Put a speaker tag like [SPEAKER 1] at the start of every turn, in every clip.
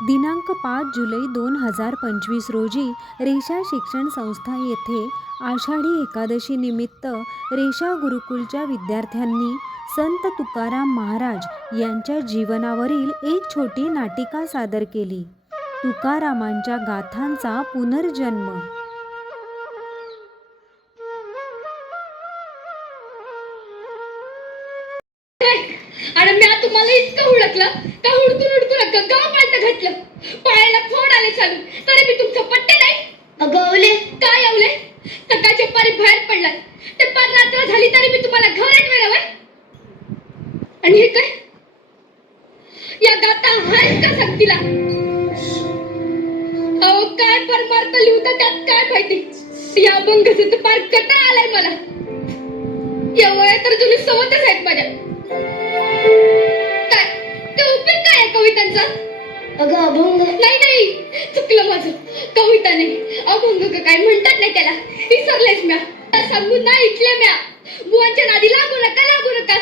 [SPEAKER 1] दिनांक पाच जुलै दोन हजार पंचवीस रोजी रेषा शिक्षण संस्था येथे आषाढी एकादशी निमित्त रेषा गुरुकुलच्या विद्यार्थ्यांनी संत तुकाराम महाराज यांच्या जीवनावरील एक छोटी नाटिका सादर केली तुकारामांच्या गाथांचा पुनर्जन्म
[SPEAKER 2] आणि मी तुम्हाला इतकं हुडकलं का हुडकून हुडकून का घातलं. पायाला फोड आले चालू. तरी मी तुमचं पट्टे नाही.
[SPEAKER 3] अगं ओले
[SPEAKER 2] काय येवले सकाळच्या पारी बाहेर पडलाय ते पार रात्र झाली तरी मी तुम्हाला घर आणवेल वय आणि हे काय? या गाता हायच का सांगतीला? अहो काय परमार्थ लिहूता त्यात काय माहिती? या अभंगाचं तर पार कटाळ आलाय मला. या वयात तर तुम्ही सवतच आहेत माझ्या. काय? ते उपयोग काय कवितांचा?
[SPEAKER 3] अगं अभंग.
[SPEAKER 2] नाही नाही. चुकलं माझं. कविता नाही. अभंग काय म्हणतात नाही त्याला? विसरलेच म्या. सांगून नाही इथले म्या. बुवांच्या नादी लागू नका लागू नका.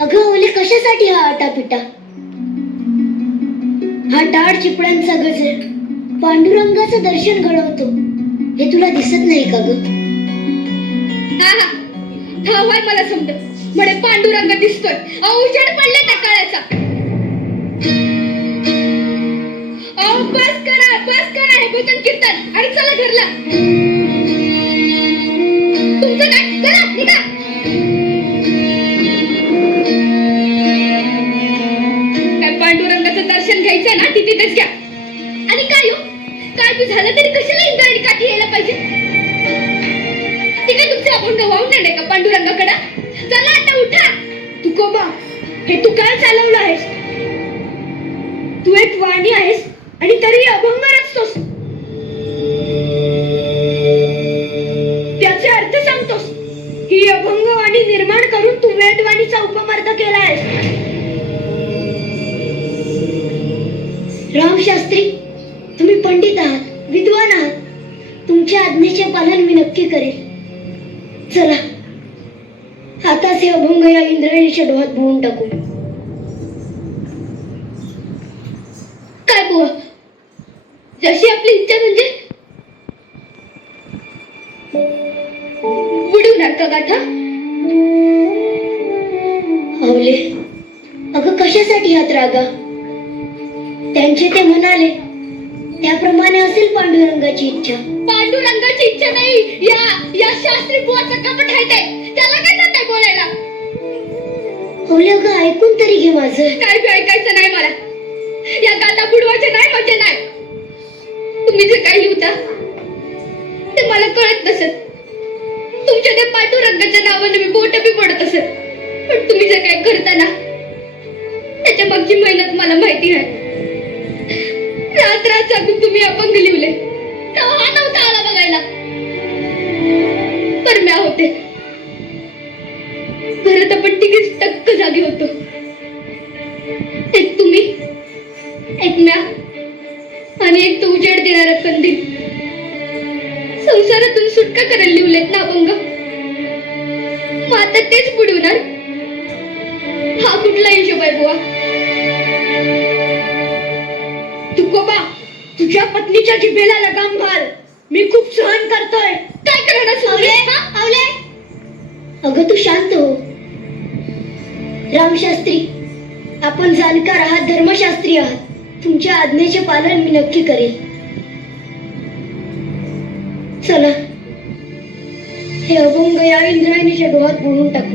[SPEAKER 3] अगं ओले कशासाठी हा आटापिटा? हा टाळ चिपळ्यांचा गजर. पांडुरंगाचं दर्शन घडवतो. हे तुला दिसत नाही का ग?
[SPEAKER 2] हा हा. ठाव आहे मला समज म्हणे पांडुरंग दिसतोय. अहो उजेड पडले त्या काळाचा अहो बस करा बस करा हे भजन कीर्तन. आणि चला घरला. काय झालं तरी कशाला इंद्राणी काठी यायला पाहिजे? ते काय तुमचं आपण वाहून नाही का पांडुरंगाकडं? चला आता उठा. तू कोबा हे तू काय चालवलं आहेस? तू एक वाणी आहेस आणि तरी अभंग रचतोस. त्याचे अर्थ सांगतोस. ही अभंग वाणी निर्माण करून तू वेदवाणीचा उपमर्द केला आहेस.
[SPEAKER 3] राम शास्त्री नक्की करेल. चला. आताच हे अभंग या इंद्रायणीच्या डोहात बुवून टाकू.
[SPEAKER 2] काय बुवा? जशी आपली इच्छा म्हणजे? बुडवणार का गाठा.
[SPEAKER 3] अवले अगं कशासाठी यात रागा? त्यांचे ते म्हणाले त्याप्रमाणे असेल पांडुरंगाची इच्छा.
[SPEAKER 2] पांडुरंगाची इच्छा नाही. या या शास्त्री बुवाचं कपट आहे ते. त्याला काय जात बोलायला?
[SPEAKER 3] अवले अगं ऐकून तरी घे माझं.
[SPEAKER 2] काय बी ऐकायचं नाही मला. या गाता बुडवायचे नाही म्हणजे नाही. तुम्ही जे काही लिहिता ते मला कळत नसत तुमच्या त्या पांडुरंगाच्या नावाने मी बोट बी पडत असत पण तुम्ही जे काही करता ना त्याच्या मागची मेहनत मला माहिती आहे रात तुम्ही अपंग लिहिले. तेव्हा नव्हता आला बघायला. तर म्या होते. घरात आपण तिघीच टक्क जागी होतो. एक तुम्ही एक म्या आणि एक तो उजेड देणारा कंदील संसारातून सुटका करायला लिवलेत ना अपंग? मग आता तेच बुडवणार? हा कुठला हिशोब आहे बुवा? तुझ्या पत्नीच्या जिभेला लगाम घाल. मी खूप सहन करतोय. काय करणार सुरले हा आवले
[SPEAKER 3] अगं तू शांत हो. रामशास्त्री आपण जाणकार आहात धर्मशास्त्री आहात. तुमच्या आज्ञेचे पालन मी नक्की करेल. चला. हे अभंग या इंद्रायणीच्या डोहात बुडून टाकू.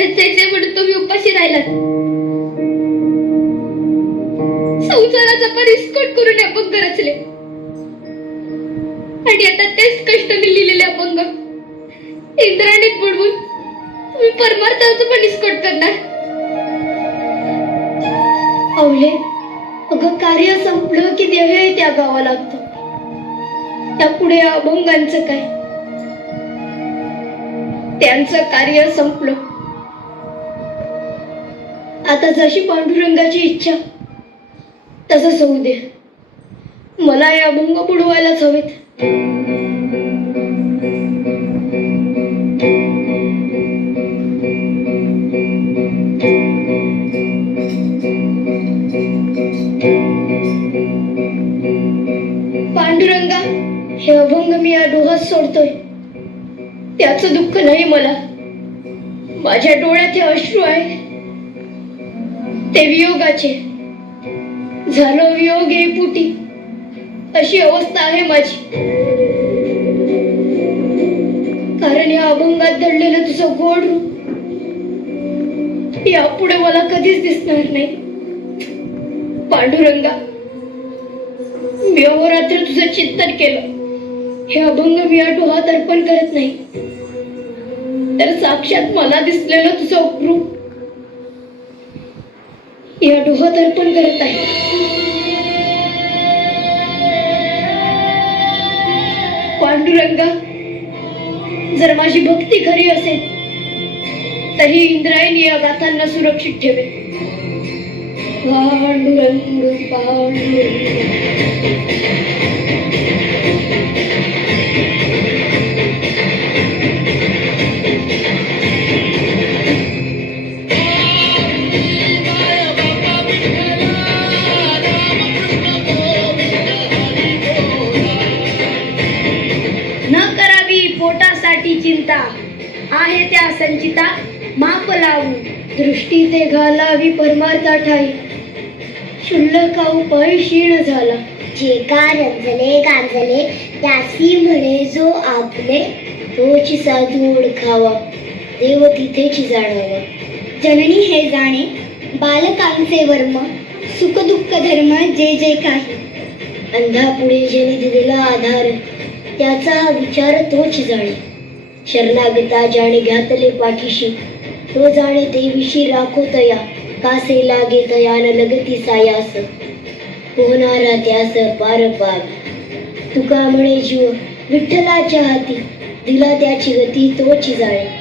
[SPEAKER 2] अभंगाने जायचंय म्हणून तुम्ही उपाशी राहिलात. संसाराचा परिस्कट करून अपंग रचले. आणि आता तेच कष्टाने लिहिलेले अपंग. इंद्राणीत बुडवून तुम्ही परमार्थाचं पण इस्कट करणार.
[SPEAKER 4] अवले अगं कार्य संपलं की देह त्यागावा लागतो त्या पुढे अभंगांचं काय? त्यांचं कार्य संपलं. आता जशी पांडुरंगाची इच्छा तसंच होऊ दे. मला हे अभंग बुडवायलाच हवेत. पांडुरंगा हे अभंग मी या डोहात सोडतोय. त्याचं दुःख नाही मला. माझ्या डोळ्यात हे अश्रू आहे ते वियोगाचे. झालं वियोग हे पुटी. अशी अवस्था आहे माझी. कारण या अभंगात दडलेलं तुझं गोड रूप यापुढे मला कधीच दिसणार नाही. पांडुरंगा मी अहोरात्र तुझं चिंतन केलं. हे अभंग मी डोहात अर्पण करत नाही. तर साक्षात मला दिसलेलं तुझं रूप या डोहात अर्पण करत आहे पांडुरंगा जर माझी भक्ती खरी असेल तरी इंद्रायणी या गाथांना सुरक्षित ठेवे पांडुरंग पांडुरंग. घालावी परमार्था ठाई. शुल्लक उपाय क्षीण झाला.
[SPEAKER 3] जे का रंजले गांजले त्यासी म्हणे जो आपले तोची साधू ओळखावा देव तिथेची जाणावा जननी हे जाणे बालकांचे वर्म सुख दुःख धर्म जे जे काही. अंधा पुढे जेने दिलेला आधार त्याचा विचार तोच जाणे शरणागता जाणे घातले पाठीशी. तो जाणे देविशी राखो तया. कासे लागे तयान लगती सायास. पोहणारा त्यास पार पार तुका म्हणे जीव विठ्ठलाच्या हाती. दिला त्याची गती तोची जाणे.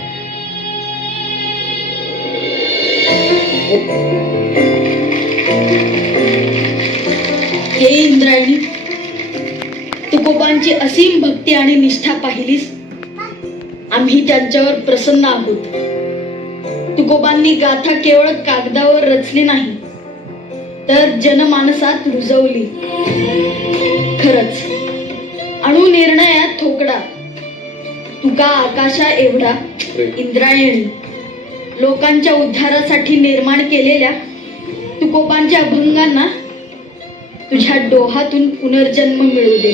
[SPEAKER 4] हे इंद्रायणी तुकोबांची असीम भक्ती आणि निष्ठा पाहिलीस. आम्ही त्यांच्यावर प्रसन्न आहोत. तुकोबांनी गाथा केवळ कागदावर रचली नाही तर जनमानसात रुजवली. खरच अणु निर्णयात थोकडा. तुका आकाशा एवढा इंद्रायणी. लोकांच्या उद्धारासाठी निर्माण केलेल्या तुकोबांच्या अभंगांना तुझ्या डोहातून पुनर्जन्म मिळू दे.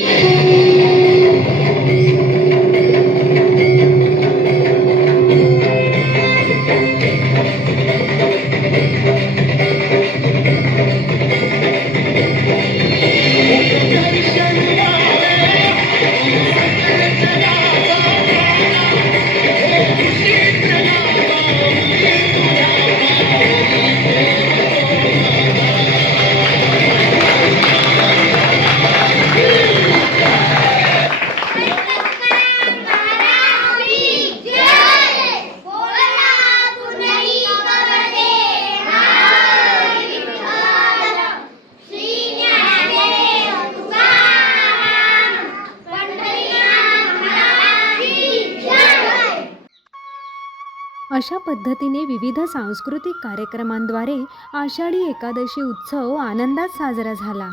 [SPEAKER 1] अशा पद्धतीने विविध सांस्कृतिक कार्यक्रमांद्वारे आषाढी एकादशी उत्सव आनंदात साजरा झाला.